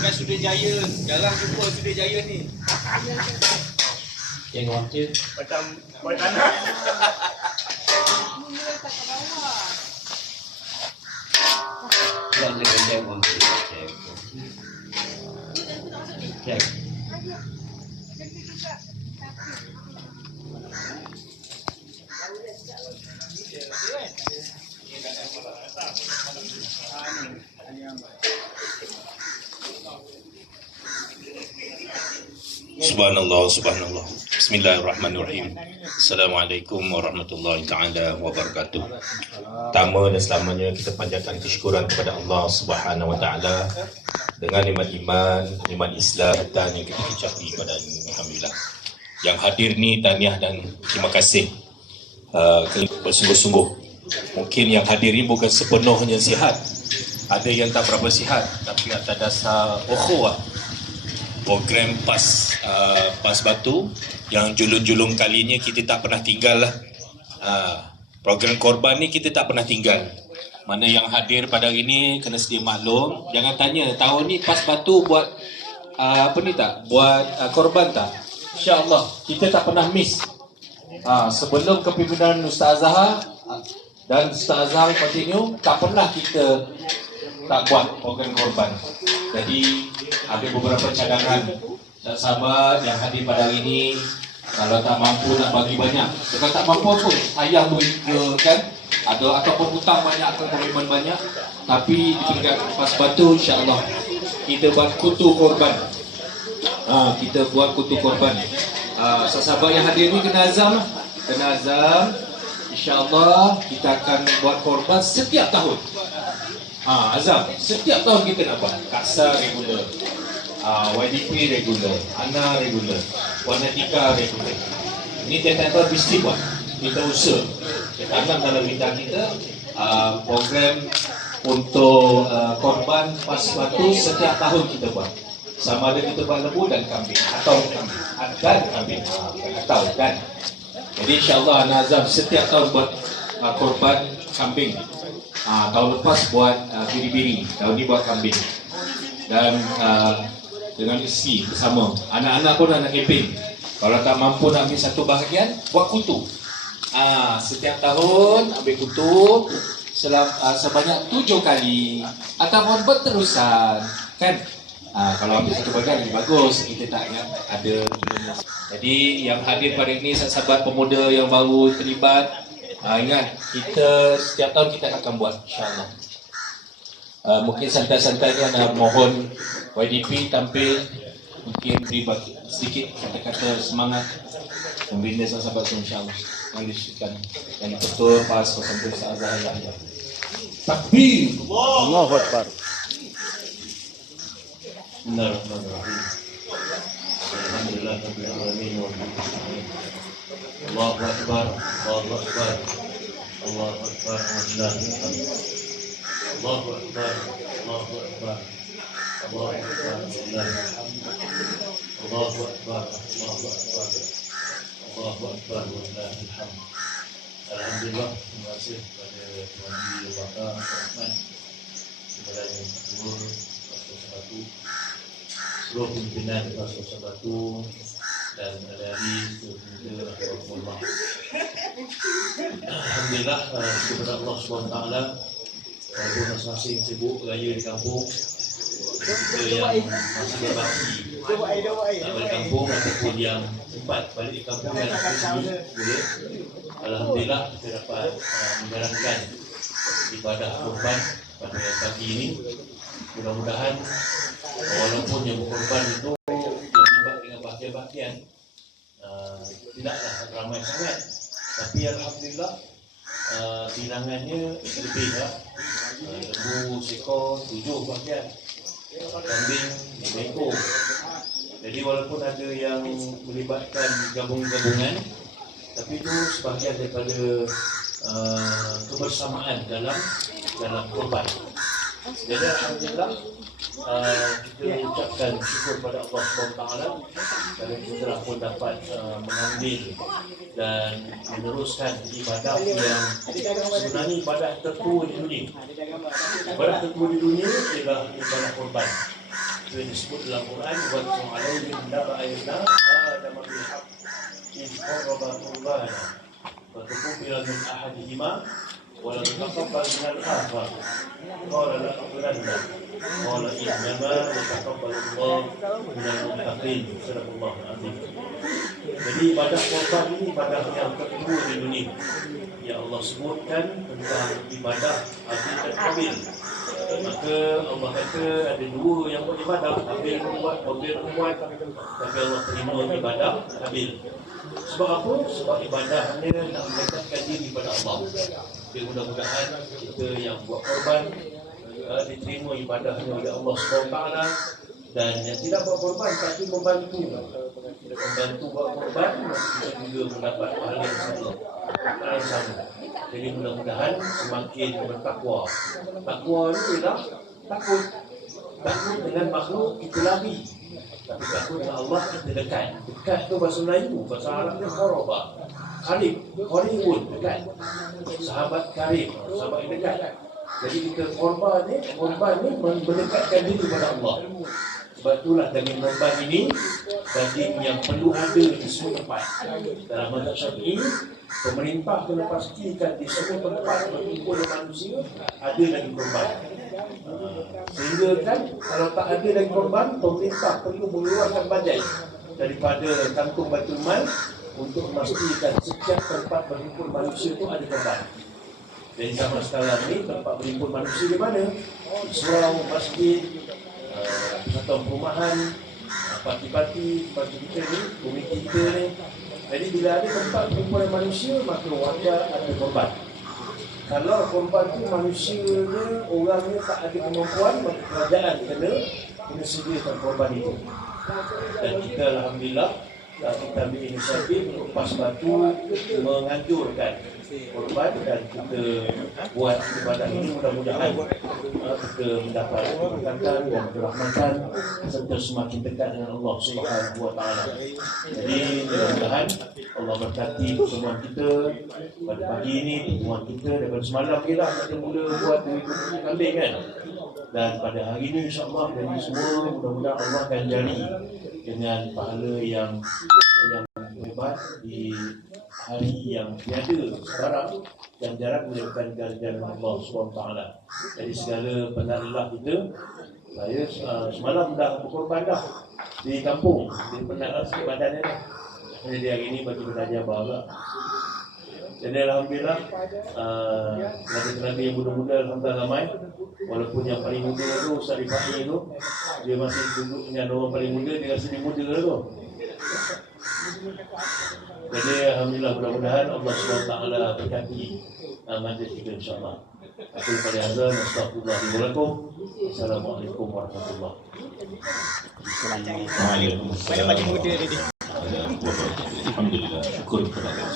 pakai Sudirjaya. Jarang jumpa Sudirjaya ni. Yang wakil Macam buat tanah. dan dengan cek wakil cek. Subhanallah, subhanallah. Bismillahirrahmanirrahim. Assalamualaikum warahmatullahi taala wabarakatuh. Pertama dan selamanya kita panjatkan kesyukuran kepada Allah Subhanahu wa taala dengan nikmat iman, nikmat Islam dan yang kita ucapi pada alhamdulillah. Yang hadir ni tahniah dan terima kasih bersungguh-sungguh. Mungkin yang hadir ni bukan sepenuhnya sihat. Ada yang tak berapa sihat, tapi atas dasar ukhuwah program PAS Batu yang julung-julung kalinya kita tak pernah tinggal lah. Program korban ni kita tak pernah tinggal. Mana yang hadir pada hari ni kena sedia maklum. Jangan tanya tahun ni PAS Batu buat apa ni tak? Buat korban tak? InsyaAllah kita tak pernah miss. Sebelum kepimpinan Ustaz Azhar dan Ustaz Azhar continue, tak pernah kita tak buat program korban. Jadi ada beberapa cadangan dan sahabat yang hadir pada hari ini. Kalau tak mampu nak bagi banyak, kalau tak mampu pun ayah duit kan, ataupun hutang banyak atau komitmen banyak, tapi di tingkat PAS Batu insya-Allah kita buat kutu korban. Kita buat kutu korban. Sahabat yang hadir ni kena azam insya-Allah kita akan buat korban setiap tahun. Azam, setiap tahun kita nak buat. Kaksa regular, YDP regular, ANA regular, Wanatika regular. Ini tiap-tiap tahun mesti buat. Kita usaha. Kita tanam dalam bidang kita program untuk korban PAS Batu setiap tahun kita buat. Sama ada kita buat lembu dan kambing atau kambing dan kambing atau dan. Jadi insya-Allah ANA Azam setiap tahun buat korban kambing. Tahun lepas buat biri-biri, tahun ni buat kambing. Dan dengan isteri bersama. Anak-anak pun anak keping. Kalau tak mampu nak ambil satu bahagian, buat kutu. Setiap tahun ambil kutu sebanyak 7 kali ataupun berterusan, kan? Kalau ambil satu bahagian lebih bagus. Kita tak ingat ada. Jadi yang hadir pada ini sahabat pemuda yang baru terlibat, ingat, kita setiap tahun kita akan buat insya-Allah. Mungkin santai-santai ni anda mohon YDP tampil, mungkin beri sedikit kata-kata semangat membina sahabat insya-Allah. Yang disukan yang betul pas sampai Ustaz Azhar ya. Takbir. Allahu Akbar. Bismillahirrahmanirrahim. Alhamdulillahirabbil alamin wa bihamdihi. Allahu Akbar, Allahu Akbar, Allahu Akbar, Allahu Akbar, Allahu Akbar, Allahu Akbar, Allahu Akbar, Allahu Akbar, Allahu Akbar, Alhamdulillah. Alhamdulillah, terima kasih kepada Tuan Di Bakar Rahman, kepada yang ketua PAS Batu, seluruh pimpinan PAS Batu, dan dari seluruh Alhamdulillah. Alhamdulillah kepada Allah SWT. Walaupun masing-masing sibuk raya di kampung, kita yang masih berbakti balik kampung ataupun yang sempat balik di kampung yang boleh, alhamdulillah kita dapat menjalankan ibadah korban pada pagi ini. Mudah-mudahan walaupun yang berkorban itu terlibat dengan bahagian-bahagian tidaklah ramai sangat, tapi alhamdulillah bilangannya lebih lah. Lembu seekor 7 bahagian, kambing 5 ekor. Jadi walaupun ada yang melibatkan gabungan-gabungan, tapi itu sebahagian daripada kebersamaan dalam korban. Jadi alhamdulillah kita ucapkan syukur kepada Allah SWT kerana kita telah pun dapat mengambil dan meneruskan ibadah yang sebenarnya ibadah tertua di dunia. Ibadah tertua di dunia ialah ibadah korban. Itu disebut dalam Quran watlu alaihim naba'ayna Adam bil haqq in qarraba qurbana wa tuqbila min ahadihima wa lam yataqabbal min al-akhar qala la aqbalanna qala innama yataqabbalu Allah min al-muttaqin. Subhanallahu azim. Jadi ibadah korban ini ibadah yang kedua di dunia. Ya Allah sebutkan tentang ibadah Habil dan Qabil. Maka Allah kata ada dua yang buat ibadah, Habil membuat, Qabil membuat. Tapi Allah terima ibadah Habil. Sebab apa? Sebab ibadahnya nak mendekatkan diri kepada Allah. Jadi mudah-mudahan kita yang buat korban diterima ibadahnya oleh Allah SWT. Dan yang tidak buat korban tapi membantu buat korban, kita juga mendapat pahala yang sama. Jadi mudah-mudahan semakin bertakwa. Takwa ni ialah takut dengan makhluk kita lari, tapi takut dengan Allah kita dekat. Dekat tu bahasa Melayu, bahasa Arabnya qaraba. Qarib, qaribun, dekat. Sahabat karib, sahabat yang dekat. Jadi kita korban ni mendekatkan diri kepada Allah. Sebab itulah daging korban ini daging yang perlu ada di semua tempat. Dalam mazhab Syafi'i, pemerintah kena pastikan di semua tempat berkumpul manusia ada daging korban. Sehingga kan kalau tak ada daging korban, pemerintah perlu mengeluarkan bajet daripada kantung Baitul Mal untuk memastikan setiap tempat berkumpul manusia itu ada korban. Dan zaman sekarang ni tempat berkumpul manusia di mana? Di surau, masjid, atau perumahan, parti-parti kita ni, komuniti kita ni. Jadi bila ada tempat perkumpulan manusia, maka wajar ada korban. Kalau korban tu manusianya, orangnya tak ada kemampuan, maka kerajaan kena sediakan korban itu. Dan kita Alhamdulillah kita ambil inisiatif untuk pas batu menganjurkan korban, dan kita buat ibadah ini. Mudah-mudahan kita mendapat keberkatan dan kerahmatan serta semakin dekat dengan Allah Subhanahu wa taala. Jadi mudah-mudahan Allah berkati pertemuan kita pada pagi ini, pertemuan kita daripada semalam kita mula buat kambing kan. Dan pada hari ini insya-Allah dari semua mudah-mudahan Allah akan jari dengan pahala yang hebat di hari yang tiada sekarang yang jarang menyebutkan ganjaran Allah SWT. Jadi segala penat lelah kita, saya semalam dah berkorban dah di kampung, di penat lah sikit badannya dah. Jadi hari ini bagi belajar bahagia. Jadi Alhamdulillah tenaga-tenaga yang muda-muda Alhamdulillah ramai. Walaupun yang paling muda tu Ustaz Rifai tu, dia masih duduk dengan orang paling muda, dia rasa dia muda tu. Jadi Alhamdulillah, mudah-mudahan Allah SWT berkati majlis kita insyaAllah. Aku kepada azan, astagfirullahaladzim. Assalamualaikum warahmatullahi wabarakatuh. Waalaikumsalam. Alhamdulillah, syukur kepada Allah.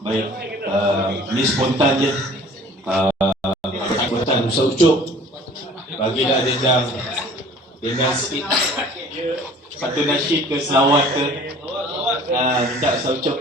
Baik, ini spontan je. Spontan Ustaz Ucup bagilah dengan sikit satu nasyid ke selawat ke, minta Ustaz Ucup.